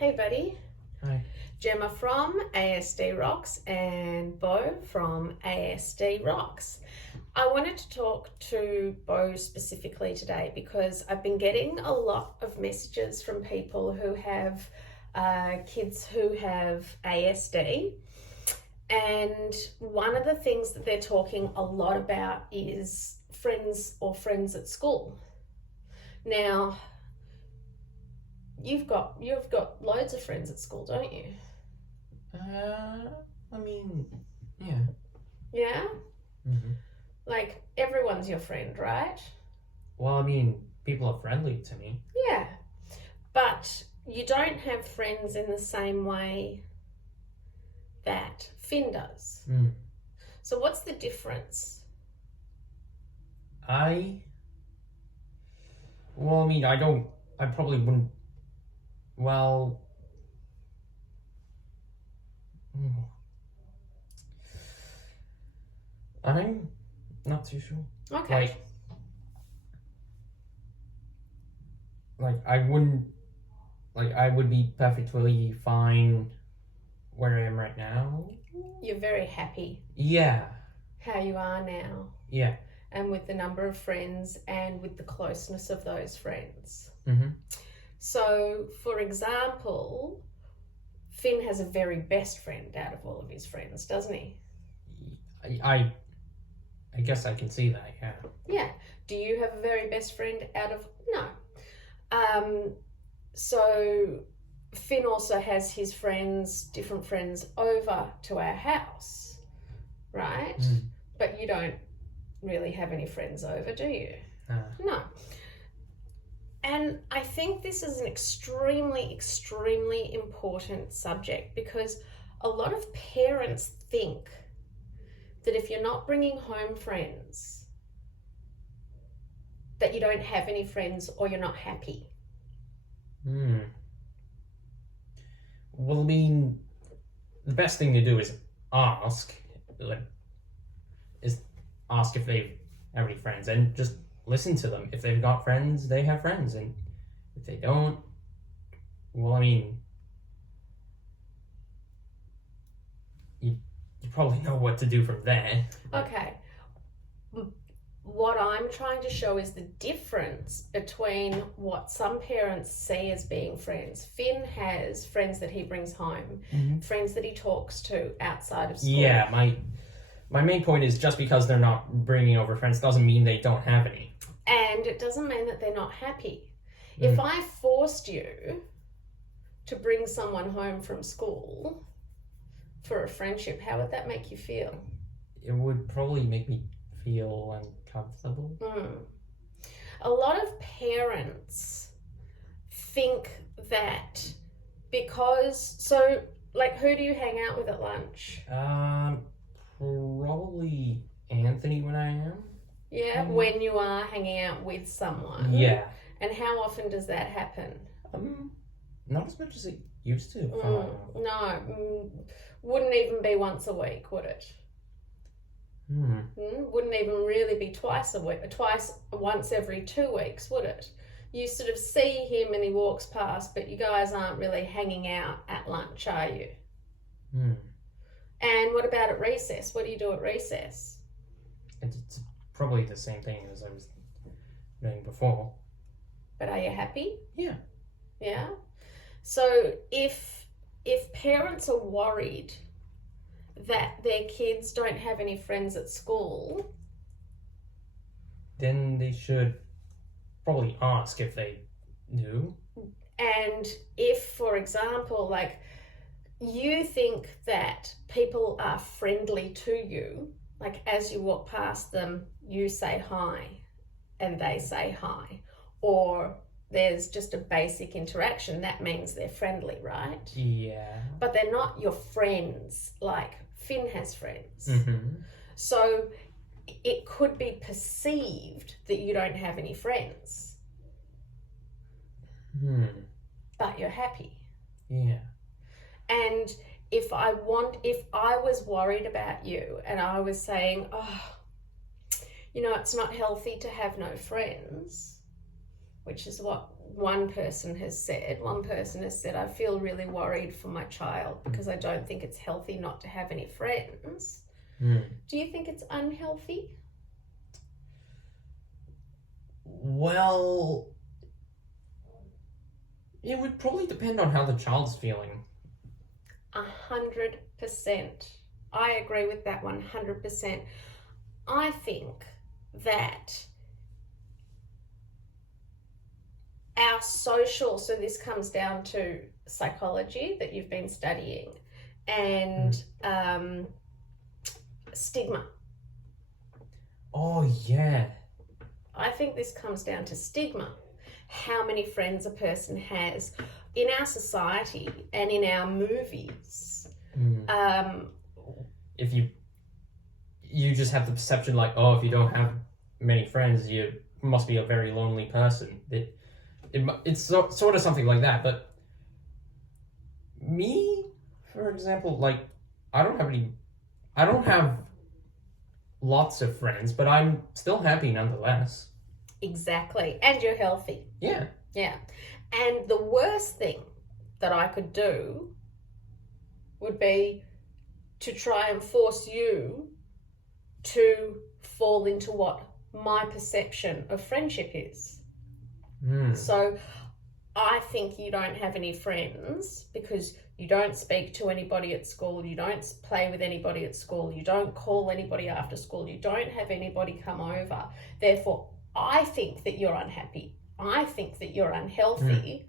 Hey buddy. Hi. Gemma from ASD Rocks and Bo from ASD Rocks. I wanted to talk to Bo specifically today because I've been getting a lot of messages from people who have kids who have ASD, and one of the things that they're talking a lot about is friends at school. Now, you've got loads of friends at school, don't you? Yeah. Yeah? Mm-hmm. Like, everyone's your friend, right? Well, people are friendly to me. Yeah. But you don't have friends in the same way that Finn does. Mm. So what's the difference? I probably wouldn't, well, I'm not too sure. Okay. I would be perfectly fine where I am right now. You're very happy Yeah. how you are now. Yeah. And with the number of friends and with the closeness of those friends. Mm-hmm. So, for example, Finn has a very best friend out of all of his friends, doesn't he? I guess I can see that, yeah. Yeah. Do you have a very best friend out of... No. So Finn also has his friends, different friends, over to our house, right? Mm. But you don't really have any friends over, do you? No. And I think this is an extremely, extremely important subject because a lot of parents think that if you're not bringing home friends, that you don't have any friends or you're not happy. Well, the best thing to do is ask if they have any friends and just listen to them. If they've got friends, they have friends, and if they don't, well, you probably know what to do from there. Okay. What I'm trying to show is the difference between what some parents see as being friends. Finn has friends that he brings home, friends that he talks to outside of school. Yeah, my main point is just because they're not bringing over friends doesn't mean they don't have any. And it doesn't mean that they're not happy. If I forced you to bring someone home from school for a friendship, how would that make you feel? It would probably make me feel uncomfortable. A lot of parents think that who do you hang out with at lunch? Probably Anthony when I am. Yeah, when you are hanging out with someone. Yeah. And how often does that happen? Not as much as it used to. No, wouldn't even be once a week, would it? Wouldn't even really be once every 2 weeks, would it? You sort of see him and he walks past, but you guys aren't really hanging out at lunch, are you? And what about at recess? What do you do at recess? It's probably the same thing as I was doing before. But are you happy? Yeah. Yeah? So if parents are worried that their kids don't have any friends at school, then they should probably ask if they do. And if, for example, you think that people are friendly to you, as you walk past them, you say hi and they say hi, or there's just a basic interaction, that means they're friendly, right? Yeah. But they're not your friends like Finn has friends. So it could be perceived that you don't have any friends. But you're happy. Yeah. And if I was worried about you and I was saying, it's not healthy to have no friends, which is what one person has said, I feel really worried for my child because I don't think it's healthy not to have any friends. Do you think it's unhealthy? Well, it would probably depend on how the child's feeling. 100%. I agree with that 100%. I think that our social, so this comes down to psychology that you've been studying, and stigma. Oh, yeah. I think this comes down to stigma. How many friends a person has in our society and in our movies. If you just have the perception like, oh, if you don't have many friends, you must be a very lonely person. It's sort of something like that. But me, for example, like, I don't have lots of friends, but I'm still happy nonetheless. Exactly. And you're healthy. Yeah. Yeah. And the worst thing that I could do would be to try and force you to fall into what my perception of friendship is. So I think you don't have any friends because you don't speak to anybody at school, you don't play with anybody at school, you don't call anybody after school, you don't have anybody come over. Therefore, I think that you're unhappy. I think that you're unhealthy.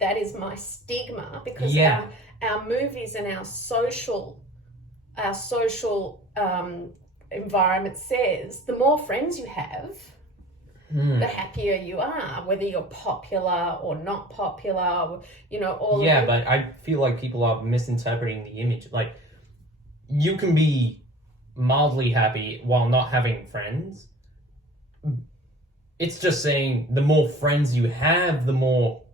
That is my stigma because our movies and our social environment says the more friends you have, the happier you are, whether you're popular or not popular, all Yeah, but I feel like people are misinterpreting the image. Like, you can be mildly happy while not having friends. It's just saying the more friends you have, the more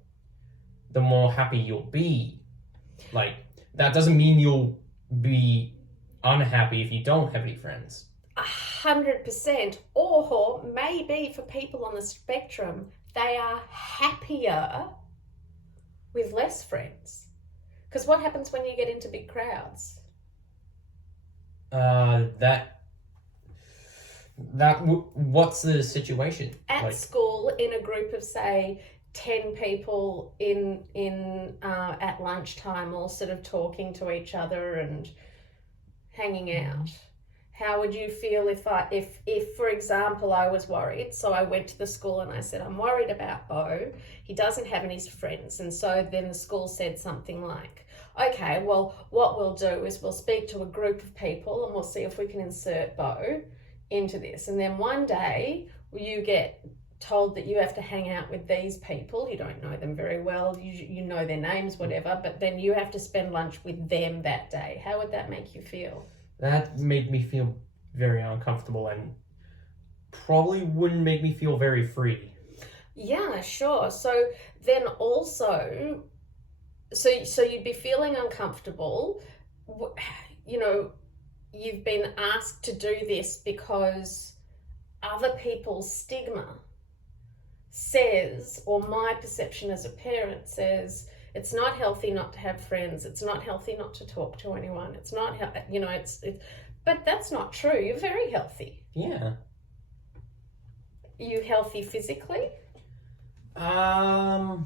happy you'll be. Like, that doesn't mean you'll be unhappy if you don't have any friends. 100%. Or maybe for people on the spectrum, they are happier with less friends. Because what happens when you get into big crowds? What's the situation? At school, in a group of, say, 10 people at lunchtime, all sort of talking to each other and hanging out. How would you feel if for example, I was worried? So I went to the school and I said, I'm worried about Bo. He doesn't have any friends. And so then the school said something like, okay, well, what we'll do is we'll speak to a group of people and we'll see if we can insert Bo into this. And then one day you get told that you have to hang out with these people. You don't know them very well. You know their names, whatever, but then you have to spend lunch with them that day. How would that make you feel? That made me feel very uncomfortable and probably wouldn't make me feel very free. Yeah, sure. So then also, so you'd be feeling uncomfortable. You've been asked to do this because other people's stigma says, or my perception as a parent says, it's not healthy not to have friends. It's not healthy not to talk to anyone. It's not, but that's not true. You're very healthy. Yeah. Are you healthy physically? I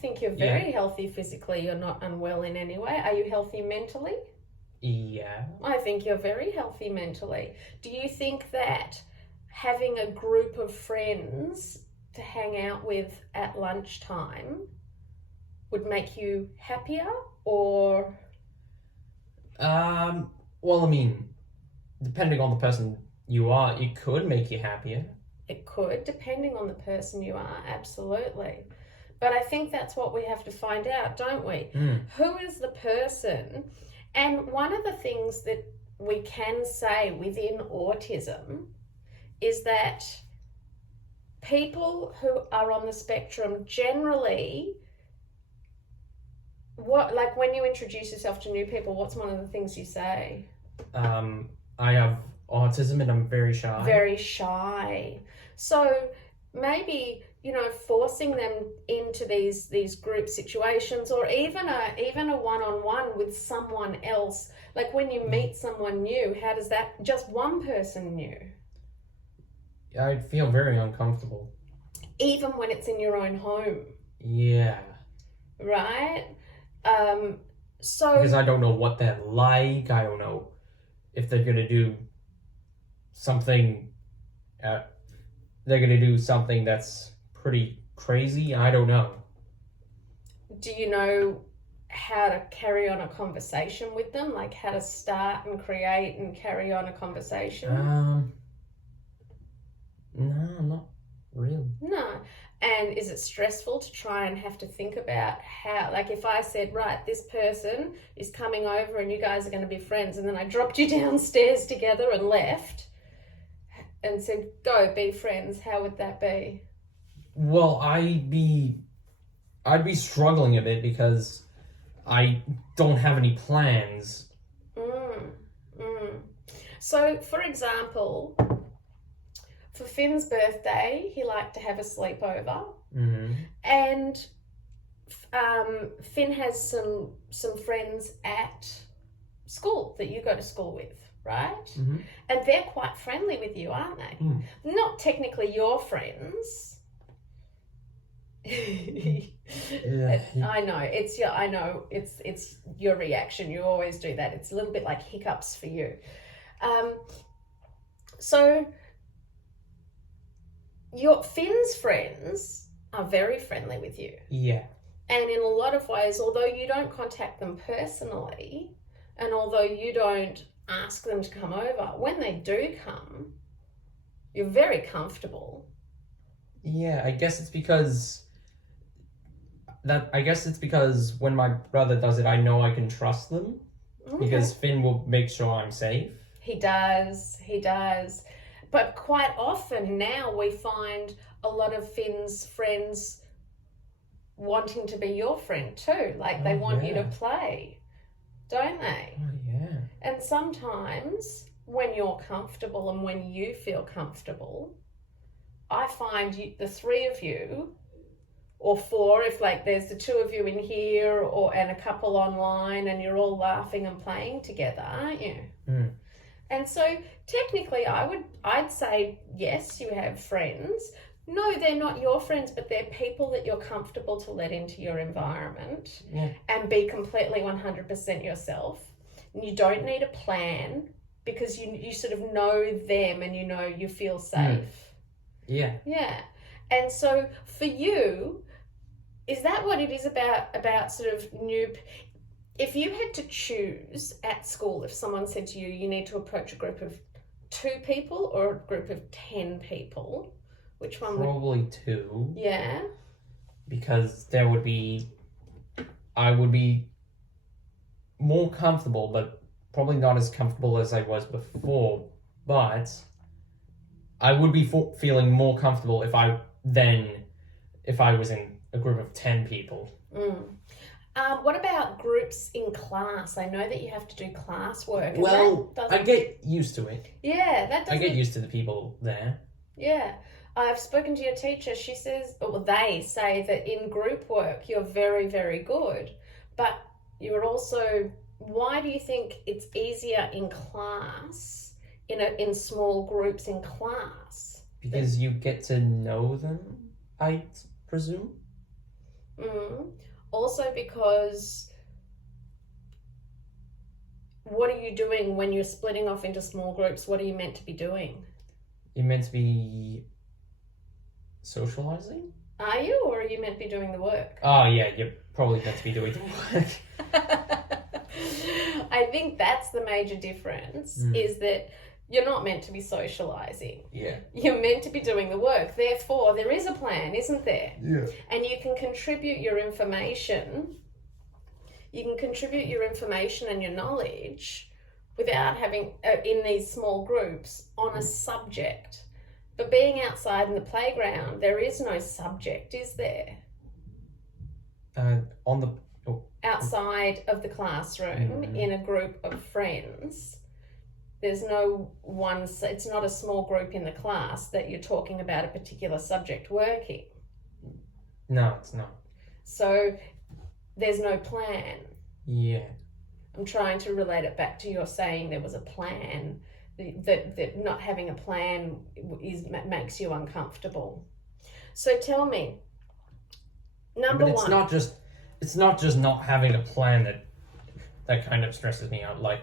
think you're very healthy physically. You're not unwell in any way. Are you healthy mentally? Yeah. I think you're very healthy mentally. Do you think that having a group of friends to hang out with at lunchtime would make you happier, or? Well, I mean, depending on the person you are, it could make you happier. It could, depending on the person you are, absolutely. But I think that's what we have to find out, don't we? Who is the person? And one of the things that we can say within autism is that people who are on the spectrum generally, when you introduce yourself to new people, what's one of the things you say? I have autism and I'm very shy. Very shy. So maybe forcing them into these group situations, or even a one-on-one with someone else. Like when you meet someone new, how does that, just one person new? I'd feel very uncomfortable. Even when it's in your own home. Yeah. Right? So Because I don't know what they're like. I don't know if they're gonna do something. They're gonna do something that's pretty crazy. I don't know. do you know how to carry on a conversation with them? Like how to start and create and carry on a conversation? No, not really. No. And is it stressful to try and have to think about how, like if I said, right, this person is coming over and you guys are going to be friends, and then I dropped you downstairs together and left and said, go be friends, how would that be? Well, I'd be struggling a bit because I don't have any plans. So, for example, for Finn's birthday, he liked to have a sleepover, and Finn has some friends at school that you go to school with, right? And they're quite friendly with you, aren't they? Not technically your friends. Yeah. I know it's your reaction. You always do that. It's a little bit like hiccups for you. So your Finn's friends are very friendly with you. Yeah. And in a lot of ways, although you don't contact them personally, and although you don't ask them to come over, when they do come, you're very comfortable. Yeah, I guess it's because when my brother does it, I know I can trust them. Okay. Because Finn will make sure I'm safe. He does. But quite often now we find a lot of Finn's friends wanting to be your friend too. Like they want you to play, don't they? Oh, yeah. And sometimes when you're comfortable and when you feel comfortable, I find the three of you, or four, if like there's the two of you in here and a couple online, and you're all laughing and playing together, aren't you? And so technically I'd say, yes, you have friends. No, they're not your friends, but they're people that you're comfortable to let into your environment and be completely 100% yourself. And you don't need a plan because you sort of know them and you feel safe. Yeah. Yeah. And so for you, is that what it is about sort of new... If you had to choose at school, if someone said to you, you need to approach a group of 2 people or a group of 10 people, which one Probably 2. Yeah. Because I would be more comfortable, but probably not as comfortable as I was before. But I would be feeling more comfortable if I was in a group of 10 people. What about groups in class? I know that you have to do classwork. Well, I get used to it. Yeah, that doesn't... I get used to the people there. Yeah. I've spoken to your teacher. She says, or they say that in group work, you're very, very good. But you're also... Why do you think it's easier in class, in small groups in class? Because you get to know them, I presume. Also because what are you doing when you're splitting off into small groups? What are you meant to be doing? You're meant to be socializing? Are you, or are you meant to be doing the work? Oh yeah, you're probably meant to be doing the work. I think that's the major difference, is that you're not meant to be socializing. Yeah. You're meant to be doing the work. Therefore, there is a plan, isn't there? Yeah. And you can contribute your information. You can contribute your information and your knowledge without having, in these small groups, on a subject. But being outside in the playground, there is no subject, is there? Outside of the classroom, in a group of friends, there's no one, it's not a small group in the class that you're talking about a particular subject working. No, it's not. So there's no plan. Yeah. I'm trying to relate it back to your saying there was a plan. That not having a plan makes you uncomfortable. So tell me, number But it's one. not just not having a plan that kind of stresses me out, like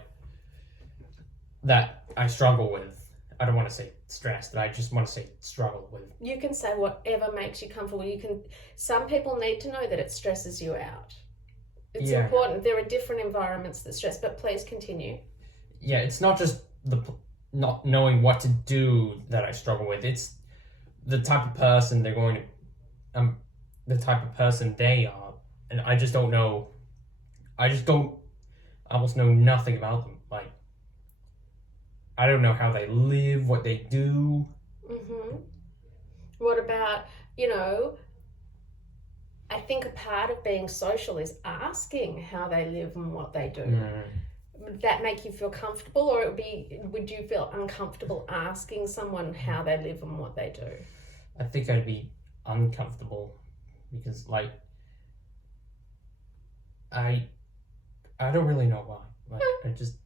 that I struggle with. I don't want to say stressed, I just want to say struggle with. You can say whatever makes you comfortable. Some people need to know that it stresses you out. It's important. There are different environments that stress, but please continue. Yeah, it's not just the not knowing what to do that I struggle with. It's the type of person they're going to, the type of person they are, and I just don't know. I almost know nothing about them. Like, I don't know how they live, what they do. Mm-hmm. What about, I think a part of being social is asking how they live and what they do. Would that make you feel comfortable, or would you feel uncomfortable asking someone how they live and what they do? I think I'd be uncomfortable because, like, I don't really know why. Like, I just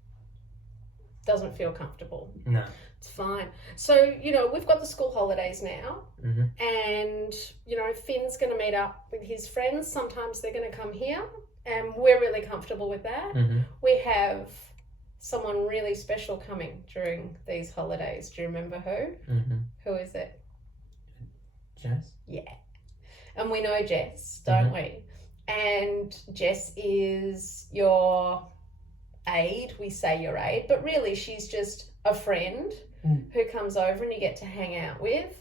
doesn't feel comfortable. No. It's fine. So, we've got the school holidays now, and, Finn's going to meet up with his friends. Sometimes they're going to come here, and we're really comfortable with that. We have someone really special coming during these holidays. Do you remember who? Who is it? Jess? Yeah. And we know Jess, don't we? And Jess is your aide. We say your aide, but really she's just a friend who comes over and you get to hang out with.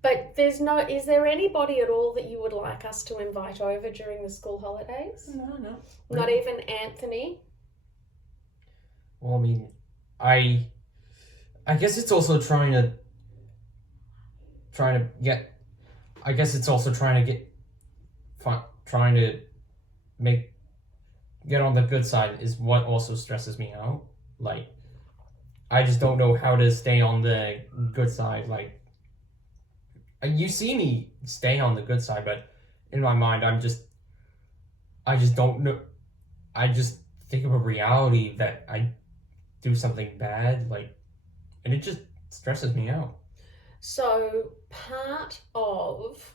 But is there anybody at all that you would like us to invite over during the school holidays? No. Not even Anthony? Well, I mean, I guess it's also trying to get, I guess it's also trying to get on the good side is what also stresses me out. Like, I just don't know how to stay on the good side. Like, you see me stay on the good side, but in my mind, I just don't know. I just think of a reality that I do something bad, like, and it just stresses me out. So part of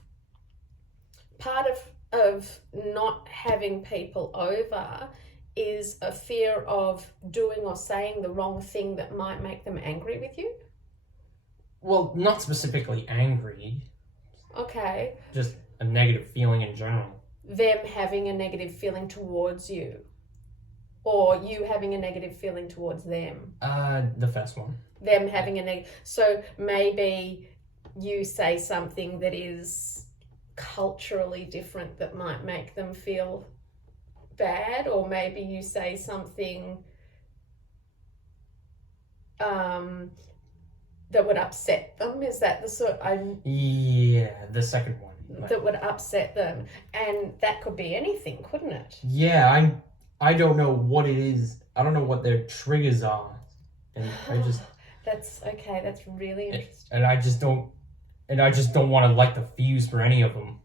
not having people over is a fear of doing or saying the wrong thing that might make them angry with you? Well, not specifically angry. Okay. Just a negative feeling in general. Them having a negative feeling towards you, or you having a negative feeling towards them? The first one. Them having a negative. So maybe you say something that is culturally different that might make them feel bad, or maybe you say something that would upset them. Is that the sort? Yeah, the second one. That would upset them, and that could be anything, couldn't it? Yeah, I don't know what it is. I don't know what their triggers are, and I just. That's okay. That's really interesting. And I just don't want to light the fuse for any of them.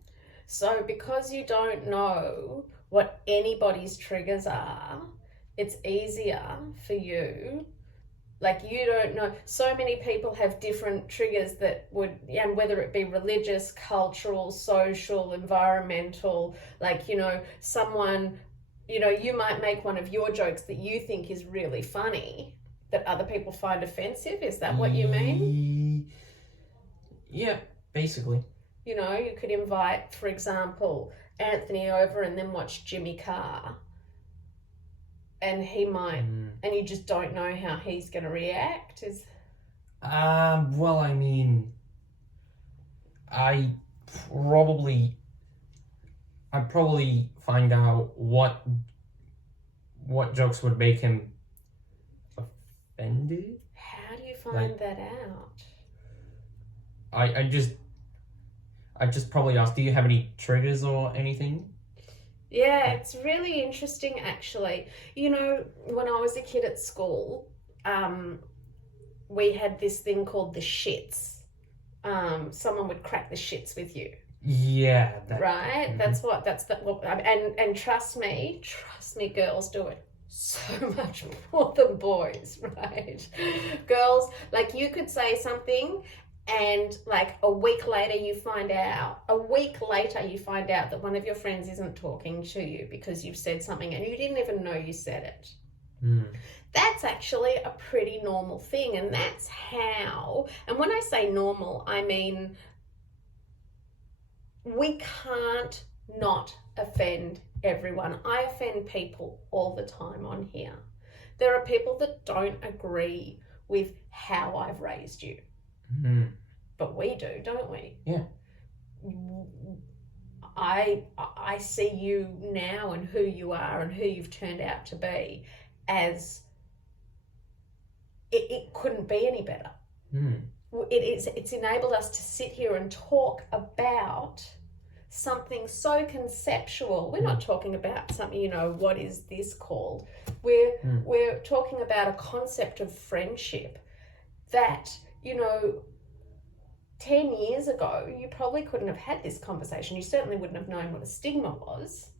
So because you don't know what anybody's triggers are, it's easier for you. Like, you don't know. So many people have different triggers that would, and whether it be religious, cultural, social, environmental, like, someone, you might make one of your jokes that you think is really funny that other people find offensive. Is that what you mean? Yeah, basically. You could invite, for example, Anthony over and then watch Jimmy Carr. And he might, and you just don't know how he's going to react. Well, I mean, I'd probably find out what jokes would make him offended. How do you find that out? I just probably ask, do you have any triggers or anything? Yeah, it's really interesting, actually. When I was a kid at school, we had this thing called the shits. someone would crack the shits with you. Yeah. Right? And trust me, girls do it so much more than boys, right? Girls, like, you could say something and like a week later you find out that one of your friends isn't talking to you because you've said something and you didn't even know you said it. That's actually a pretty normal thing, and that's how, and when I say normal, I mean we can't not offend everyone. I offend people all the time on here. There are people that don't agree with how I've raised you. But we do, don't we? Yeah. I see you now and who you are and who you've turned out to be as it couldn't be any better. It's enabled us to sit here and talk about something so conceptual. We're not talking about something, what is this called? We're talking about a concept of friendship that, 10 years ago, you probably couldn't have had this conversation. You certainly wouldn't have known what a stigma was.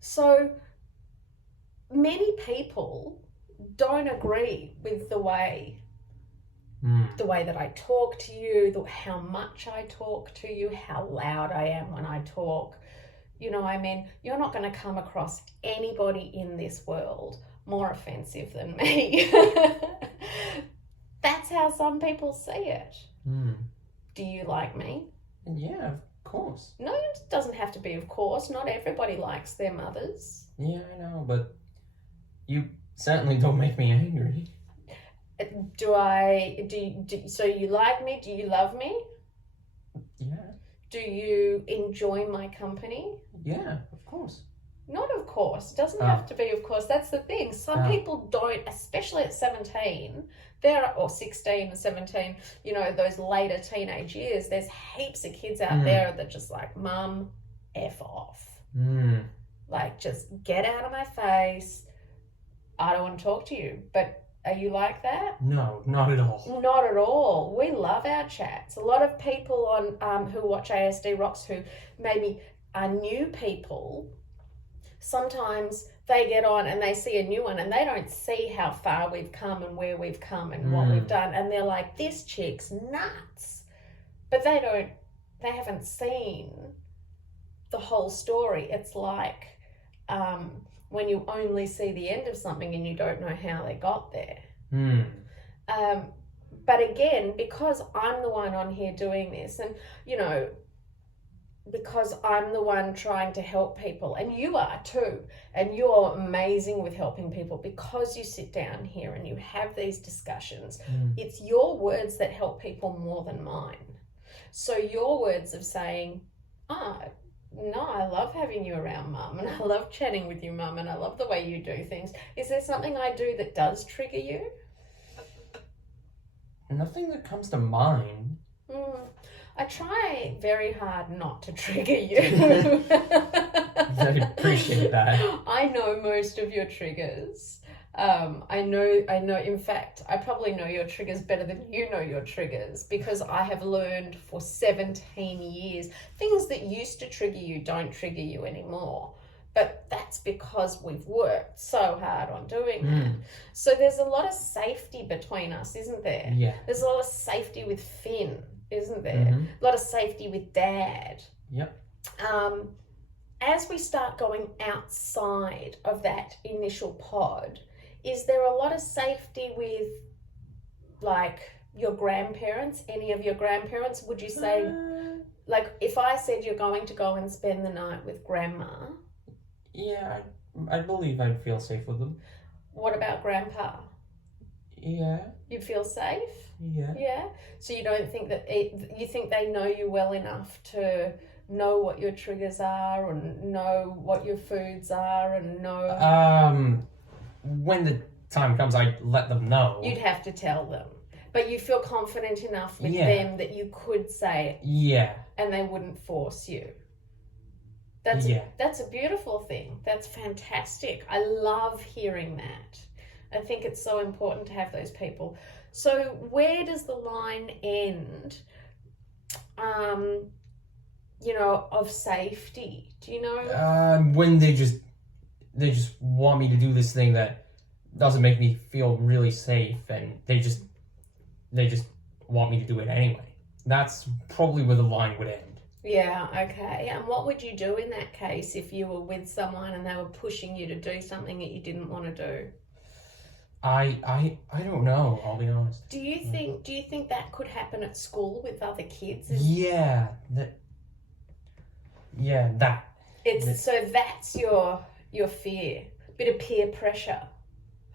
So many people don't agree with the way that I talk to you, how much I talk to you, how loud I am when I talk. You're not going to come across anybody in this world more offensive than me. That's how some people see it. Do you like me? Yeah, of course. No, it doesn't have to be of course. Not everybody likes their mothers. Yeah, I know, but you certainly don't make me angry. So you like me? Do you love me? Yeah. Do you enjoy my company? Yeah, of course. Not of course. It doesn't have to be of course. That's the thing. Some people don't, especially at 17, or 16 or 17, those later teenage years, there's heaps of kids out there that just like, Mum, F off. Like, just get out of my face. I don't want to talk to you. But are you like that? No, not at all. Not at all. We love our chats. A lot of people on who watch ASD Rocks who maybe are new people, sometimes they get on and they see a new one and they don't see how far we've come and where we've come and what we've done, and they're like, this chick's nuts. But they haven't seen the whole story. It's like when you only see the end of something and you don't know how they got there. But again, because I'm the one on here doing this, and because I'm the one trying to help people, and you are too, and you're amazing with helping people, because you sit down here and you have these discussions, it's your words that help people more than mine. So your words of saying, no, I love having you around, Mum, and I love chatting with you, Mum, and I love the way you do things. Is there something I do that does trigger you? Nothing that comes to mind. I try very hard not to trigger you. I appreciate that. I know most of your triggers. I know, in fact, I probably know your triggers better than you know your triggers, because I have learned for 17 years, things that used to trigger you don't trigger you anymore. But that's because we've worked so hard on doing that. So there's a lot of safety between us, isn't there? Yeah. There's a lot of safety with Finn, isn't there? A lot of safety with Dad. Yep. As we start going outside of that initial pod, is there a lot of safety with, like, your grandparents? Any of your grandparents? Would you say, like, if I said you're going to go and spend the night with Grandma? Yeah, I believe I'd feel safe with them. What about Grandpa? Yeah. You'd feel safe? Yeah. Yeah? So you don't think that, you think they know you well enough to know what your triggers are and know what your foods are and know... When the time comes, I let them know. You'd have to tell them. But you feel confident enough with them that you could say it. Yeah. And they wouldn't force you. That's a beautiful thing. That's fantastic. I love hearing that. I think it's so important to have those people. So where does the line end, of safety? Do you know? When they just want me to do this thing that doesn't make me feel really safe, and they just want me to do it anyway. That's probably where the line would end. Yeah, okay. And what would you do in that case if you were with someone and they were pushing you to do something that you didn't want to do? I don't know, I'll be honest. Do you think that could happen at school with other kids? Yeah, that. So that's your fear. Bit of peer pressure,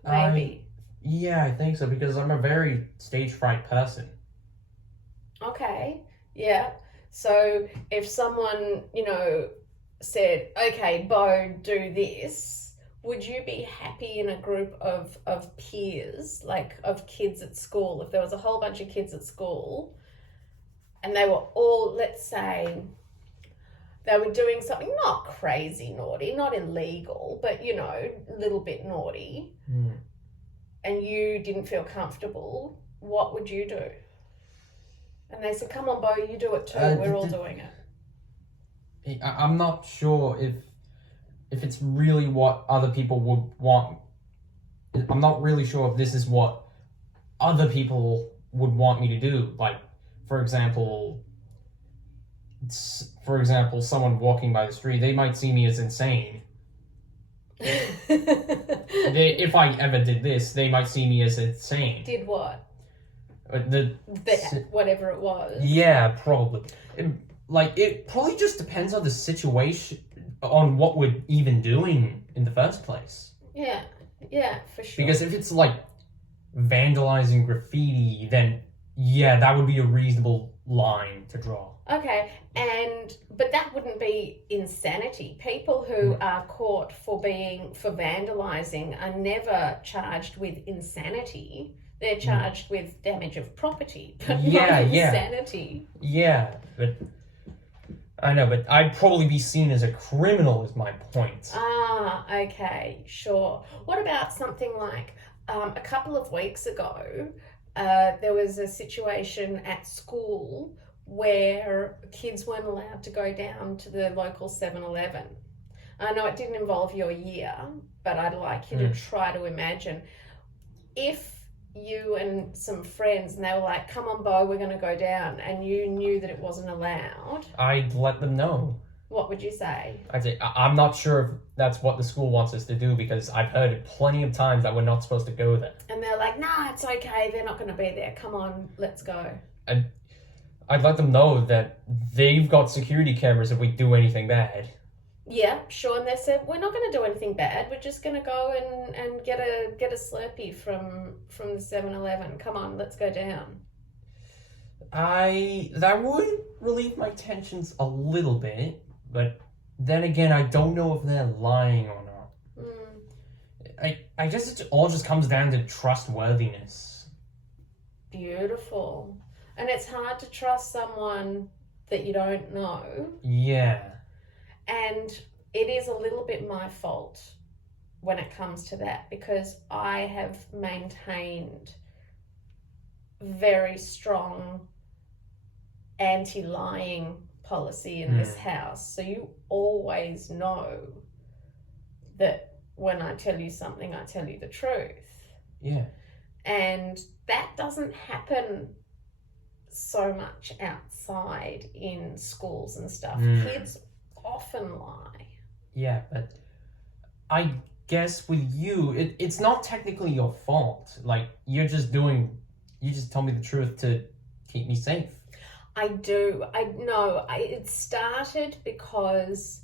maybe. Yeah, I think so, because I'm a very stage fright person. Okay, yeah. So if someone, said, okay, Bo, do this, would you be happy in a group of peers, like of kids at school? If there was a whole bunch of kids at school and they were all, let's say, they were doing something not crazy naughty, not illegal, but, a little bit naughty, and you didn't feel comfortable, what would you do? And they said, come on, Bo, you do it too. We're all doing it. I'm not sure if it's really what other people would want. I'm not really sure if this is what other people would want me to do. Like, for example, someone walking by the street, they might see me as insane. If I ever did this, they might see me as insane. Did what? Whatever it was. Yeah, probably. It probably just depends on the situation, on what we're even doing in the first place. Yeah, for sure. Because if it's like vandalizing graffiti, then yeah, that would be a reasonable line to draw. Okay, but that wouldn't be insanity. People who are caught for vandalizing are never charged with insanity. They're charged with damage of property, but not insanity. Yeah, but I know, but I'd probably be seen as a criminal is my point. Ah, okay, sure. What about something like a couple of weeks ago, there was a situation at school where kids weren't allowed to go down to the local 7-Eleven. I know it didn't involve your year, but I'd like you to try to imagine if you and some friends and they were like, come on, Bo, we're going to go down, and you knew that it wasn't allowed. I'd let them know. What would you say? I'd say, I'm not sure if that's what the school wants us to do, because I've heard it plenty of times that we're not supposed to go there. And they're like, nah, it's okay, they're not going to be there, come on, let's go. I'd let them know that they've got security cameras if we do anything bad. Yeah, sure. And they said, we're not going to do anything bad. We're just going to go and get a Slurpee from the 7-Eleven. Come on, let's go down. That would relieve my tensions a little bit, but then again, I don't know if they're lying or not. I guess it all just comes down to trustworthiness. Beautiful. And it's hard to trust someone that you don't know. Yeah. And it is a little bit my fault when it comes to that, because I have maintained very strong anti-lying policy in this house. So you always know that when I tell you something, I tell you the truth. Yeah. And that doesn't happen so much outside in schools and stuff. Kids often lie. Yeah, but I guess with you, it's not technically your fault. Like, you just told me the truth to keep me safe. It started because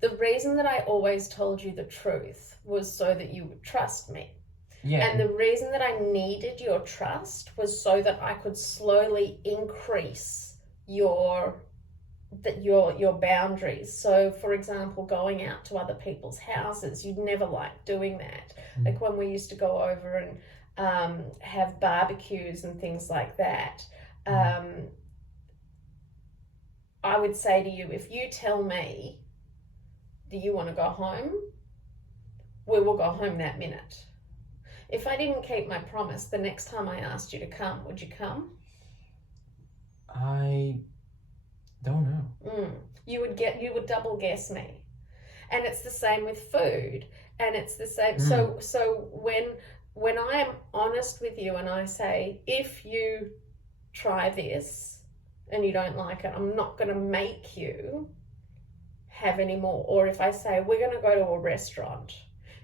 the reason that I always told you the truth was so that you would trust me. Yeah. And the reason that I needed your trust was so that I could slowly increase your boundaries. So, for example, going out to other people's houses, you'd never like doing that. Like when we used to go over and have barbecues and things like that, I would say to you, if you tell me that you want to go home, we will go home that minute. If I didn't keep my promise, the next time I asked you to come, would you come? I don't know. You would double guess me. And it's the same with food. And it's the same. So when I am honest with you and I say, if you try this and you don't like it, I'm not going to make you have any more. Or if I say, we're going to go to a restaurant,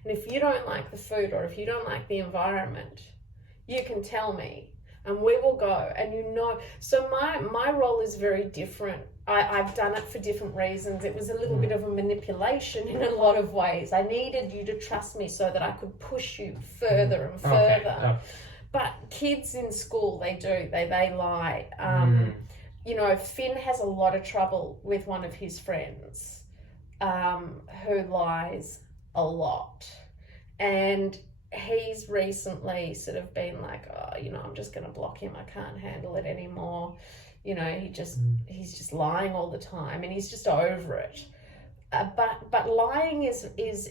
and if you don't like the food or if you don't like the environment, you can tell me and we will go. And so my role is very different. I've done it for different reasons. It was a little bit of a manipulation in a lot of ways. I needed you to trust me so that I could push you further and further. Okay. But kids in school, they lie. Finn has a lot of trouble with one of his friends who lies a lot. And he's recently sort of been like, I'm just going to block him. I can't handle it anymore. He's just lying all the time and he's just over it. But lying is there's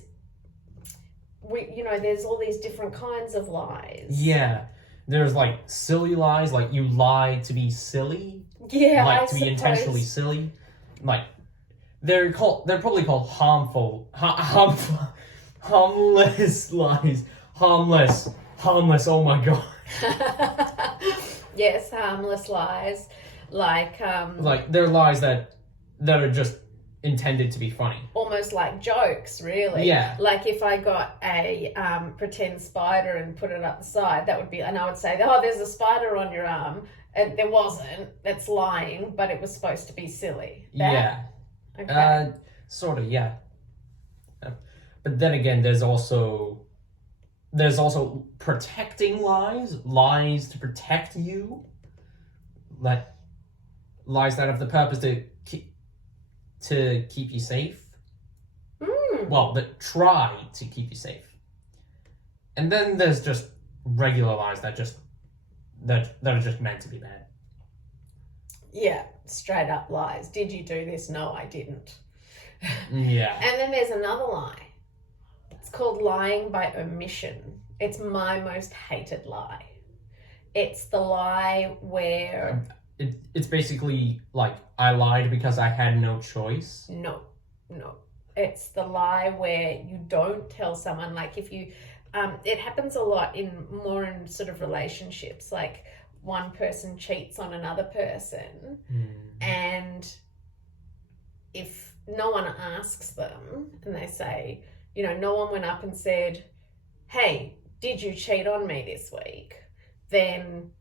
all these different kinds of lies. Yeah. There's like silly lies, like you lie to be silly. Yeah, like to be intentionally silly. Like they're probably called harmless lies. Harmless. Oh my god. Yes, harmless lies. Like they're lies that are just intended to be funny. Almost like jokes, really. Yeah. Like if I got a pretend spider and put it up the side, that would be, and I would say, oh, there's a spider on your arm. And there wasn't. That's lying, but it was supposed to be silly. Yeah. Okay. Sort of, yeah. But then again, there's also protecting lies to protect you. Like lies that have the purpose to keep you safe. Well, that try to keep you safe. And then there's just regular lies that are just meant to be bad. Yeah, straight up lies. Did you do this? No, I didn't. Yeah. And then there's another lie. It's called lying by omission. It's my most hated lie. It's the lie where... It's basically like, I lied because I had no choice. No. It's the lie where you don't tell someone, like if you... it happens a lot in sort of relationships, like one person cheats on another person and if no one asks them and they say, no one went up and said, hey, did you cheat on me this week? Then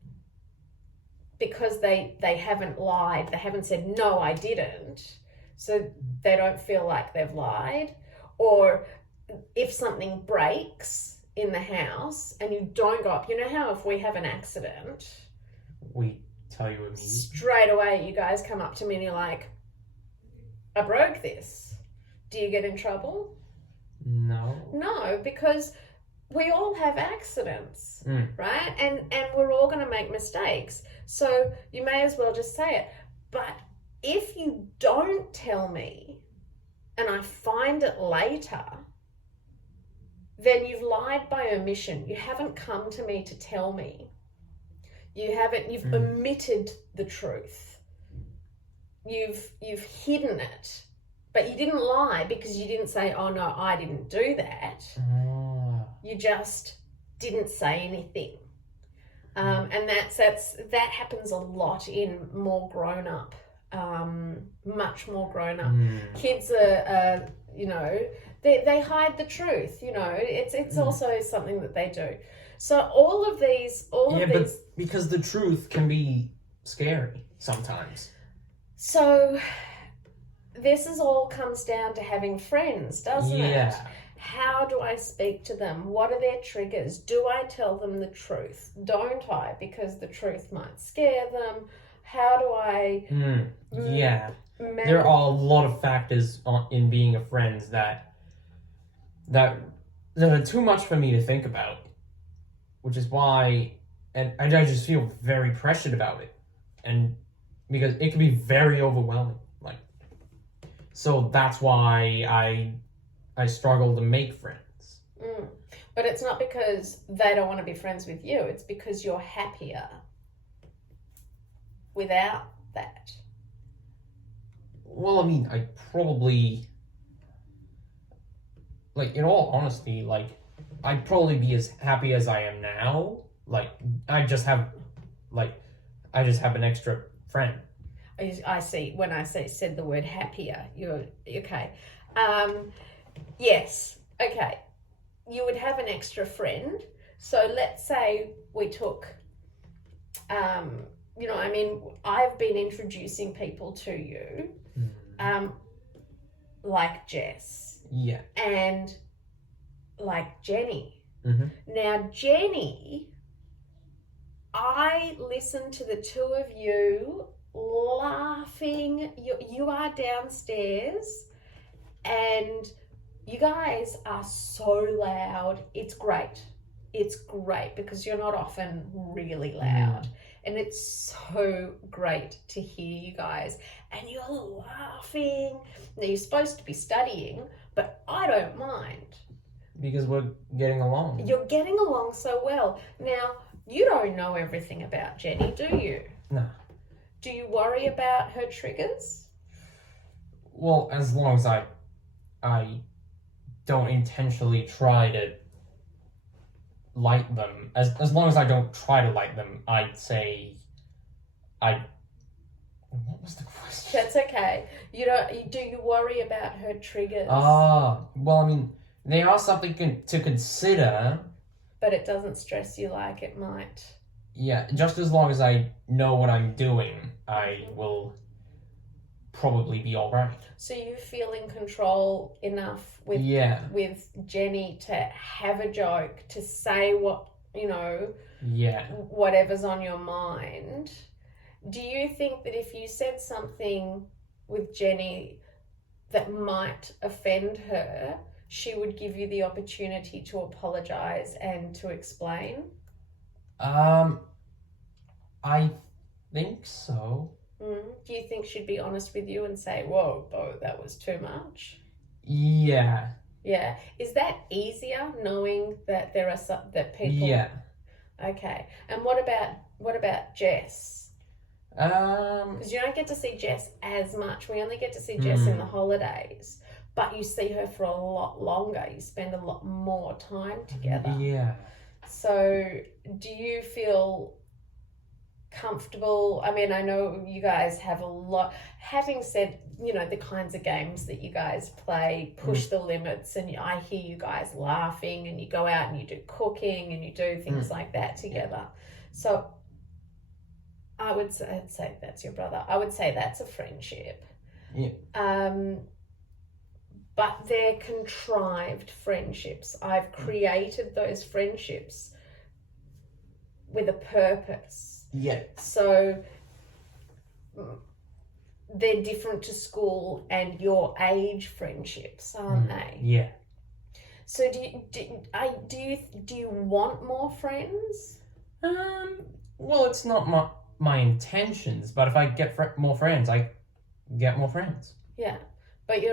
because they haven't lied, they haven't said, no, I didn't, so they don't feel like they've lied. Or if something breaks in the house and you don't go up, how if we have an accident, we tell you immediately. Straight away you guys come up to me and you're like, I broke this. Do you get in trouble? No, because we all have accidents, right? And we're all going to make mistakes. So you may as well just say it. But if you don't tell me and I find it later, then you've lied by omission. You haven't come to me to tell me. You've omitted the truth. You've hidden it. But you didn't lie because you didn't say, oh no, I didn't do that. You just didn't say anything. And that happens a lot in more grown up, much more grown up. Kids are they hide the truth, it's also something that they do. So all of these. But because the truth can be scary sometimes. So this all comes down to having friends, doesn't it? How do I speak to them? What are their triggers? Do I tell them the truth? Don't I? Because the truth might scare them. How do I... There are a lot of factors in being a friend that are too much for me to think about. Which is why... And I just feel very pressured about it. And because it can be very overwhelming. So that's why I struggle to make friends. But it's not because they don't want to be friends with you. It's because you're happier without that. Well, I mean, I probably, like, in all honesty, like, I'd probably be as happy as I am now. Like, I just have an extra friend. I see. When I said the word happier, you're okay. Yes. Okay. You would have an extra friend. So let's say we took, I mean, I've been introducing people to you, like Jess. Yeah. And like Jenny. Mm-hmm. Now, Jenny, I listened to the two of you laughing. You are downstairs and you guys are so loud. It's great. It's great because you're not often really loud. And it's so great to hear you guys. And you're laughing. Now, you're supposed to be studying, but I don't mind. Because we're getting along. You're getting along so well. Now, you don't know everything about Jenny, do you? No. Do you worry about her triggers? Well, as long as I don't intentionally try to like them, as long as I don't try to like them, I'd say what was the question? That's okay. Do you worry about her triggers? Well, I mean, they are something to consider. But it doesn't stress you like it might. Yeah, just as long as I know what I'm doing, I will probably be alright. So you feel in control enough with Jenny to have a joke, to say what, whatever's on your mind. Do you think that if you said something with Jenny that might offend her, she would give you the opportunity to apologize and to explain? I think so. Do you think she'd be honest with you and say, whoa, Bo, that was too much? Yeah. Yeah. Is that easier knowing that there are that people... Yeah. Okay. And what about Jess? Because you don't get to see Jess as much. We only get to see Jess in the holidays. But you see her for a lot longer. You spend a lot more time together. Yeah. So do you feel comfortable? I mean, I know you guys have a lot. Having said, the kinds of games that you guys play, push the limits, and I hear you guys laughing, and you go out and you do cooking and you do things like that together. So I would say that's your brother. I would say that's a friendship. Yeah. But they're contrived friendships. I've created those friendships with a purpose. Yeah. So they're different to school and your age friendships, aren't they? Yeah. So do you want more friends? Well, it's not my intentions, but if I get more friends, I get more friends. Yeah. But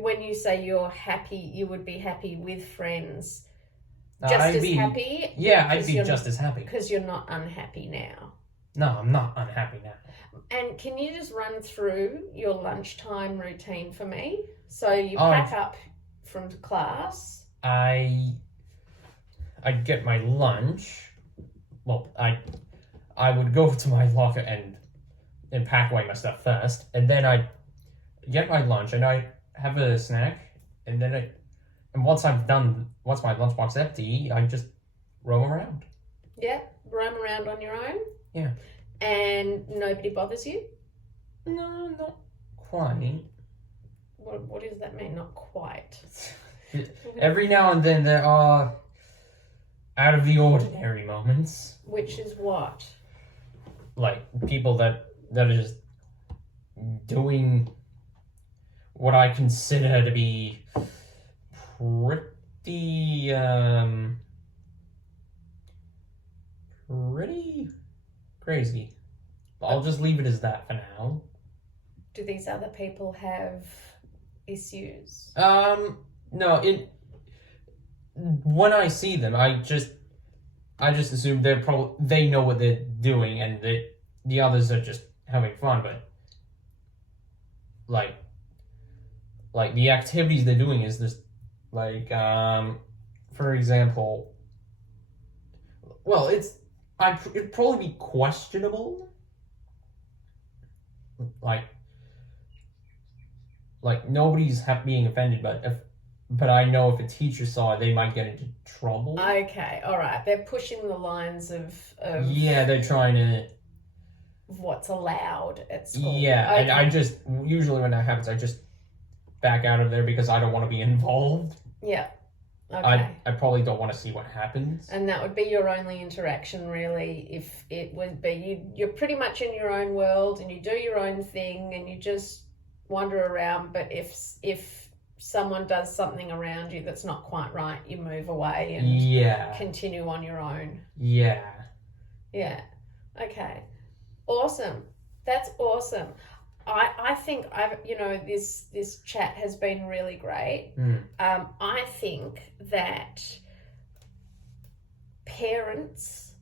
when you say you're happy, you would be happy with friends. Happy? Yeah, I'd be just as happy. Because you're not unhappy now. No, I'm not unhappy now. And can you just run through your lunchtime routine for me? So you pack up from class. I'd get my lunch. Well, I would go to my locker and pack away my stuff first, and then I'd get my lunch, and I have a snack, and then once my lunchbox empty, I just roam around. Yeah, roam around on your own? Yeah. And nobody bothers you? No, not quite. What does that mean, not quite? Every now and then there are out of the ordinary moments. Which is what? Like people that are just doing what I consider to be pretty crazy. I'll just leave it as that for now. Do these other people have issues? No, when I see them, I just assume they know what they're doing, and the others are just having fun. But like the activities they're doing is this, like, for example, well, it'd probably be questionable, like nobody's being offended, but I know if a teacher saw it, they might get into trouble. Okay, all right. They're pushing the lines of Yeah, they're trying to what's allowed at school. Yeah, okay. and I just usually when that happens, I just back out of there because I don't want to be involved. Yeah. Okay. I probably don't want to see what happens. And that would be your only interaction, really, if it would be you're pretty much in your own world and you do your own thing and you just wander around. But if someone does something around you that's not quite right, you move away and continue on your own. Yeah. Yeah. Okay. Awesome. That's awesome. I think this chat has been really great. I think that parents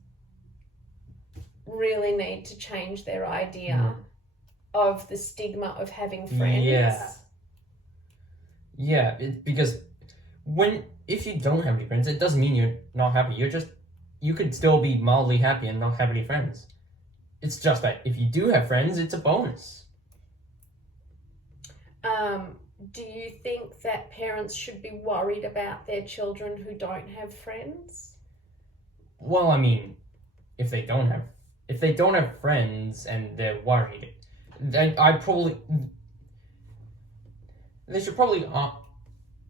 really need to change their idea of the stigma of having friends. Yeah, because if you don't have any friends, it doesn't mean you're not happy. You could still be mildly happy and not have any friends. It's just that if you do have friends, it's a bonus. Do you think that parents should be worried about their children who don't have friends? Well, I mean, if they don't have friends and they're worried, they should probably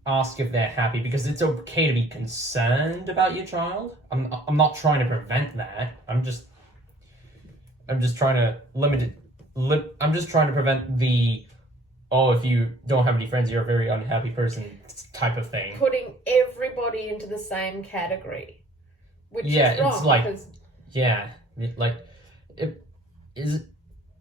ask if they're happy, because it's okay to be concerned about your child. I'm not trying to prevent that. I'm just trying to limit it. I'm just trying to prevent the if you don't have any friends, you're a very unhappy person type of thing. Putting everybody into the same category, which is wrong. It's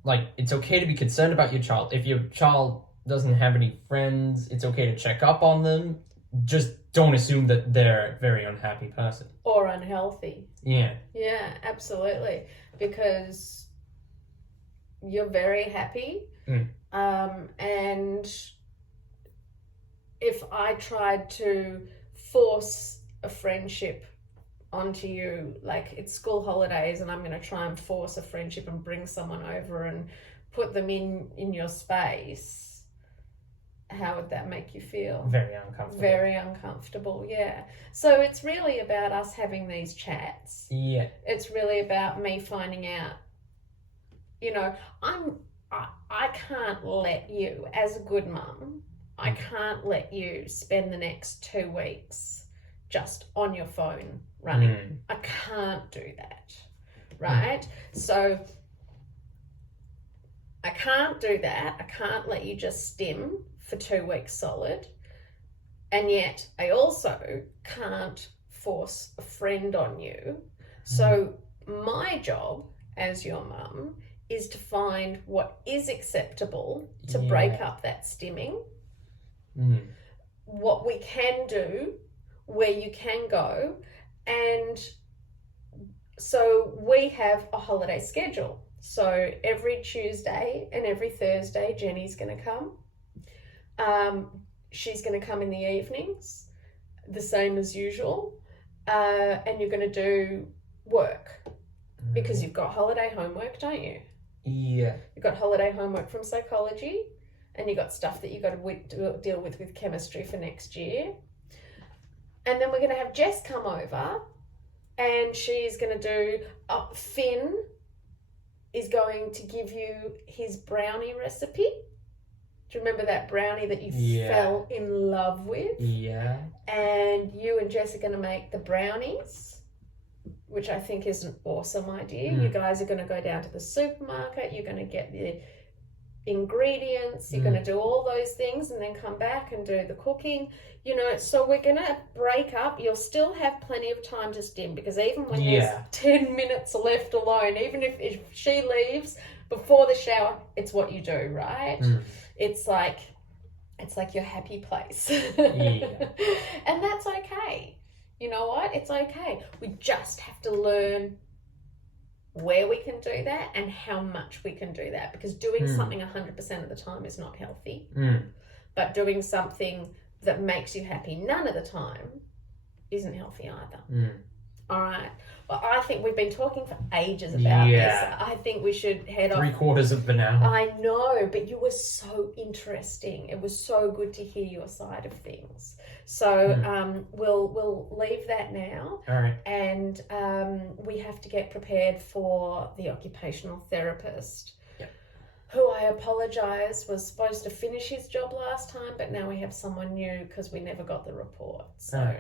like it's okay to be concerned about your child. If your child doesn't have any friends, it's okay to check up on them. Just don't assume that they're a very unhappy person or unhealthy. Yeah, absolutely, because you're very happy. And if I tried to force a friendship onto you, like it's school holidays and I'm going to try and force a friendship and bring someone over and put them in your space, how would that make you feel? Very uncomfortable. Very uncomfortable, yeah. So it's really about us having these chats. Yeah. It's really about me finding out, I can't let you, as a good mum, I can't let you spend the next 2 weeks just on your phone running. I can't do that, right? So I can't do that. I can't let you just stim for 2 weeks solid. And yet I also can't force a friend on you. So my job as your mum is to find what is acceptable to break up that stimming. What we can do, where you can go. And so we have a holiday schedule. So every Tuesday and every Thursday, Jenny's going to come. She's going to come in the evenings, the same as usual. And you're going to do work because you've got holiday homework, don't you? Yeah. You've got holiday homework from psychology, and you've got stuff that you've got to deal with chemistry for next year. And then we're going to have Jess come over, and she's going to do, Finn is going to give you his brownie recipe. Do you remember that brownie that you fell in love with? Yeah. And you and Jess are going to make the brownies, which I think is an awesome idea. You guys are going to go down to the supermarket, you're going to get the ingredients, you're going to do all those things and then come back and do the cooking. So we're going to break up. You'll still have plenty of time to stim, because even when there's 10 minutes left alone, even if she leaves before the shower, it's what you do, right? It's like your happy place. And that's okay. you know what? It's okay. We just have to learn where we can do that and how much we can do that, because doing something 100% of the time is not healthy. But doing something that makes you happy none of the time isn't healthy either. All right. Well, I think we've been talking for ages about this. I think we should head off. 3/4 of an hour. I know, but you were so interesting. It was so good to hear your side of things. So we'll leave that now. All right. And we have to get prepared for the occupational therapist, who I apologise was supposed to finish his job last time, but now we have someone new because we never got the report. So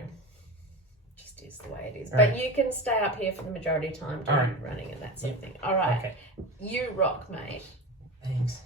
just is the way it is. But you can stay up here for the majority of time doing running and that sort of thing. All right. Okay. You rock, mate. Thanks.